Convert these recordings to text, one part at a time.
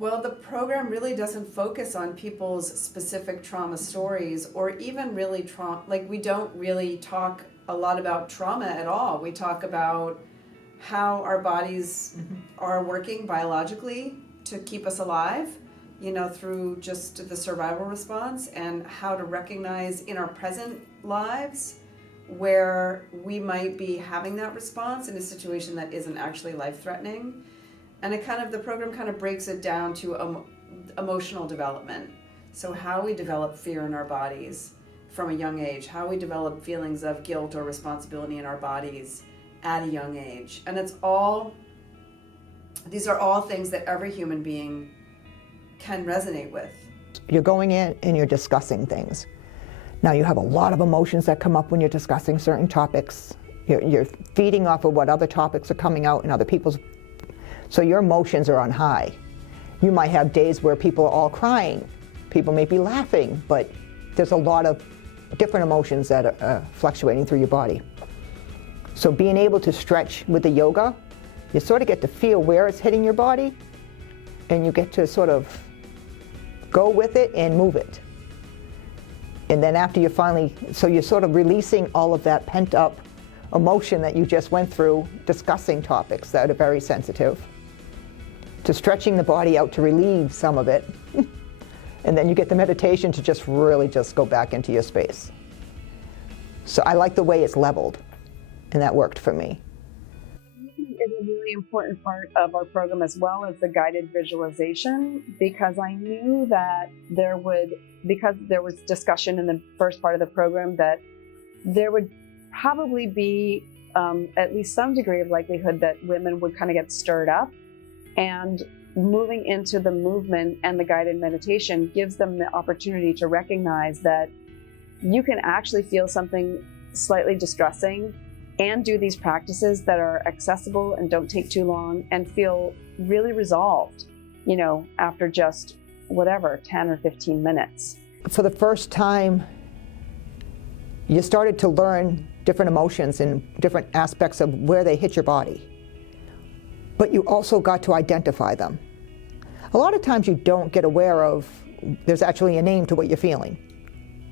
Well, the program really doesn't focus on people's specific trauma stories or even really trauma. Like, we don't really talk a lot about trauma at all. We talk about how our bodies are working biologically to keep us alive, you know, through just the survival response, and how to recognize in our present lives where we might be having that response in a situation that isn't actually life-threatening. And the program kind of breaks it down to emotional development. So how we develop fear in our bodies from a young age, how we develop feelings of guilt or responsibility in our bodies at a young age. And these are all things that every human being can resonate with. You're going in and you're discussing things. Now you have a lot of emotions that come up when you're discussing certain topics. You're feeding off of what other topics are coming out in other people's. So your emotions are on high. You might have days where people are all crying. People may be laughing, but there's a lot of different emotions that are fluctuating through your body. So being able to stretch with the yoga, you sort of get to feel where it's hitting your body, and you get to sort of go with it and move it. And then after so you're sort of releasing all of that pent up emotion that you just went through discussing topics that are very sensitive, to stretching the body out to relieve some of it. And then you get the meditation to just really just go back into your space. So I like the way it's leveled, and that worked for me. Is a really important part of our program, as well as the guided visualization, because I knew that because there was discussion in the first part of the program, that there would probably be at least some degree of likelihood that women would kind of get stirred up, and moving into the movement and the guided meditation gives them the opportunity to recognize that you can actually feel something slightly distressing and do these practices that are accessible and don't take too long and feel really resolved, you know, after just 10 or 15 minutes. For the first time, you started to learn different emotions and different aspects of where they hit your body. But you also got to identify them. A lot of times you don't get aware of, there's actually a name to what you're feeling.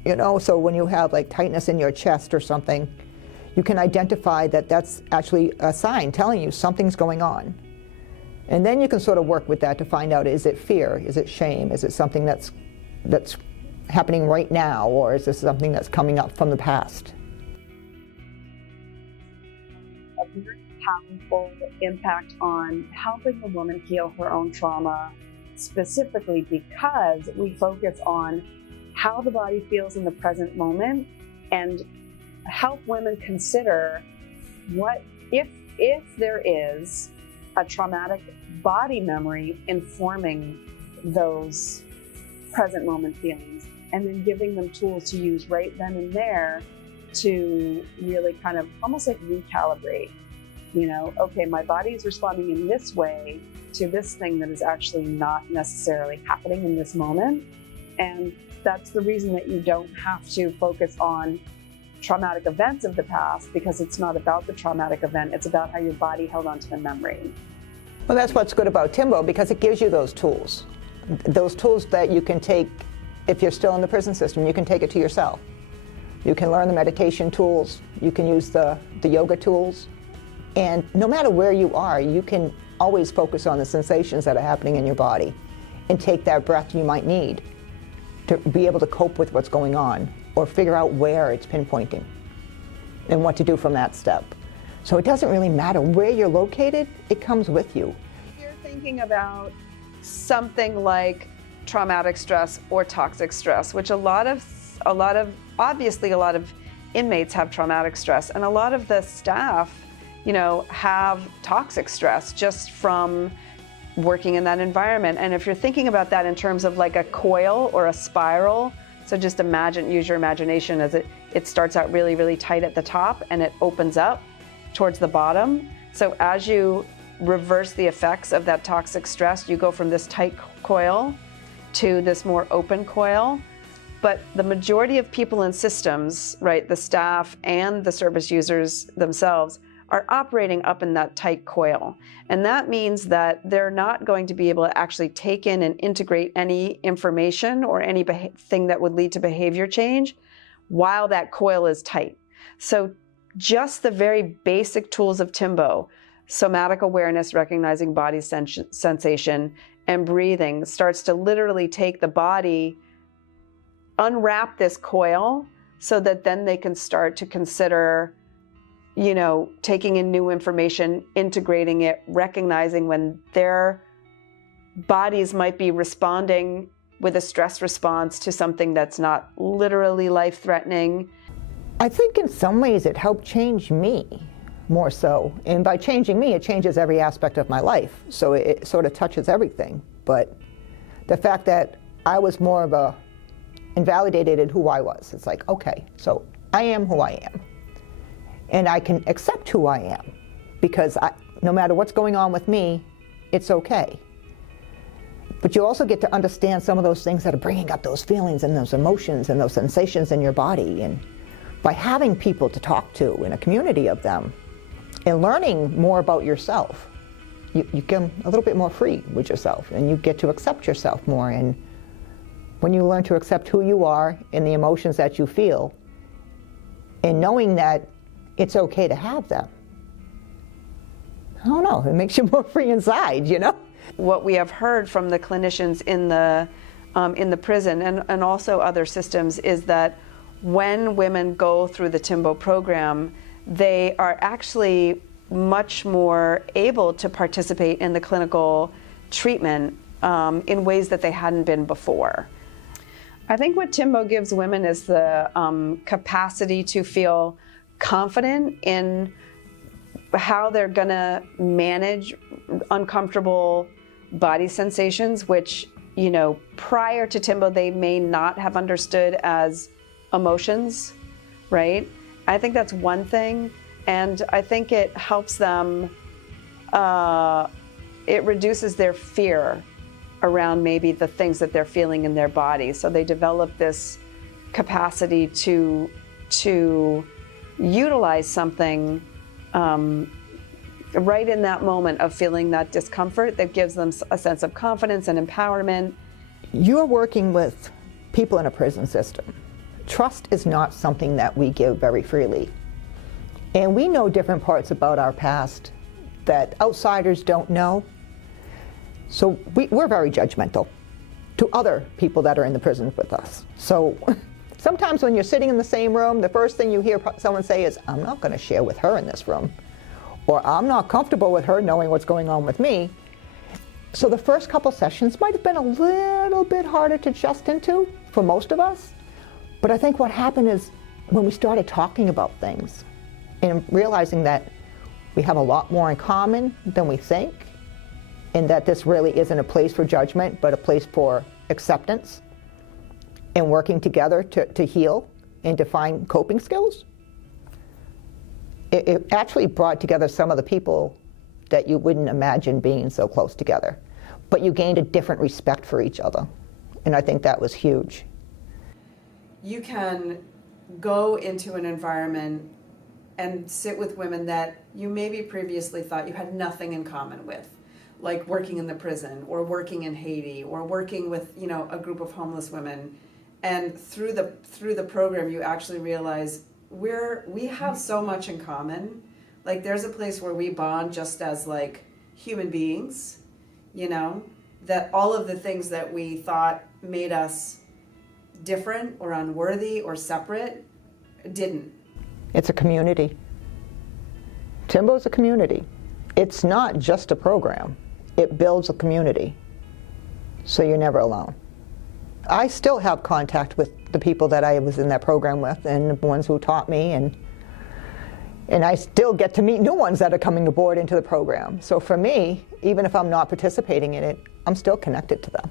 You know, so when you have like tightness in your chest or something, you can identify that that's actually a sign telling you something's going on. And then you can sort of work with that to find out, is it fear? Is it shame? Is it something that's happening right now? Or is this something that's coming up from the past? A very powerful impact on helping the woman heal her own trauma, specifically because we focus on how the body feels in the present moment and help women consider what if there is a traumatic body memory informing those present moment feelings, and then giving them tools to use right then and there to really kind of almost like recalibrate, you know, okay, my body is responding in this way to this thing that is actually not necessarily happening in this moment. And that's the reason that you don't have to focus on traumatic events of the past, because it's not about the traumatic event, it's about how your body held on to the memory. Well, that's what's good about TIMBo, because it gives you those tools that you can take. If you're still in the prison system, you can take it to yourself. You can learn the meditation tools, you can use the yoga tools, and no matter where you are, you can always focus on the sensations that are happening in your body and take that breath you might need to be able to cope with what's going on, or figure out where it's pinpointing and what to do from that step. So it doesn't really matter where you're located, it comes with you. If you're thinking about something like traumatic stress or toxic stress, which a lot of inmates have traumatic stress, and a lot of the staff, you know, have toxic stress just from working in that environment. And if you're thinking about that in terms of like a coil or a spiral, so just use your imagination as it starts out really, really tight at the top and it opens up towards the bottom. So as you reverse the effects of that toxic stress, you go from this tight coil to this more open coil. But the majority of people in systems, right, the staff and the service users themselves, are operating up in that tight coil. And that means that they're not going to be able to actually take in and integrate any information or anything that would lead to behavior change while that coil is tight. So just the very basic tools of TIMBo, somatic awareness, recognizing body sensation, and breathing, starts to literally take the body, unwrap this coil, so that then they can start to consider, you know, taking in new information, integrating it, recognizing when their bodies might be responding with a stress response to something that's not literally life-threatening. I think in some ways it helped change me more so. And by changing me, it changes every aspect of my life. So it sort of touches everything. But the fact that I was more of a invalidated who I was. It's like, okay, so I am who I am. And I can accept who I am because no matter what's going on with me, it's okay. But you also get to understand some of those things that are bringing up those feelings and those emotions and those sensations in your body. And by having people to talk to in a community of them and learning more about yourself, you become a little bit more free with yourself and you get to accept yourself more. And when you learn to accept who you are and the emotions that you feel, and knowing that it's okay to have them, I don't know, it makes you more free inside, you know? What we have heard from the clinicians in the prison and also other systems is that when women go through the TIMBo program, they are actually much more able to participate in the clinical treatment in ways that they hadn't been before. I think what TIMBo gives women is the capacity to feel confident in how they're gonna manage uncomfortable body sensations, which, you know, prior to TIMBo, they may not have understood as emotions, right? I think that's one thing. And I think it helps them, it reduces their fear around maybe the things that they're feeling in their body. So they develop this capacity to utilize something right in that moment of feeling that discomfort that gives them a sense of confidence and empowerment. You're working with people in a prison system. Trust is not something that we give very freely. And we know different parts about our past that outsiders don't know. So we're very judgmental to other people that are in the prison with us. So sometimes when you're sitting in the same room, the first thing you hear someone say is, I'm not going to share with her in this room. Or I'm not comfortable with her knowing what's going on with me. So the first couple sessions might have been a little bit harder to adjust into for most of us. But I think what happened is when we started talking about things and realizing that we have a lot more in common than we think, and that this really isn't a place for judgment, but a place for acceptance and working together to heal and to find coping skills. It actually brought together some of the people that you wouldn't imagine being so close together. But you gained a different respect for each other. And I think that was huge. You can go into an environment and sit with women that you maybe previously thought you had nothing in common with, like working in the prison or working in Haiti or working with, you know, a group of homeless women. And through the program, you actually realize we have so much in common. Like there's a place where we bond just as like human beings, you know, that all of the things that we thought made us different or unworthy or separate didn't. It's a community. TIMBo's a community. It's not just a program. It builds a community. So you're never alone. I still have contact with the people that I was in that program with and the ones who taught me, and I still get to meet new ones that are coming aboard into the program. So for me, even if I'm not participating in it, I'm still connected to them.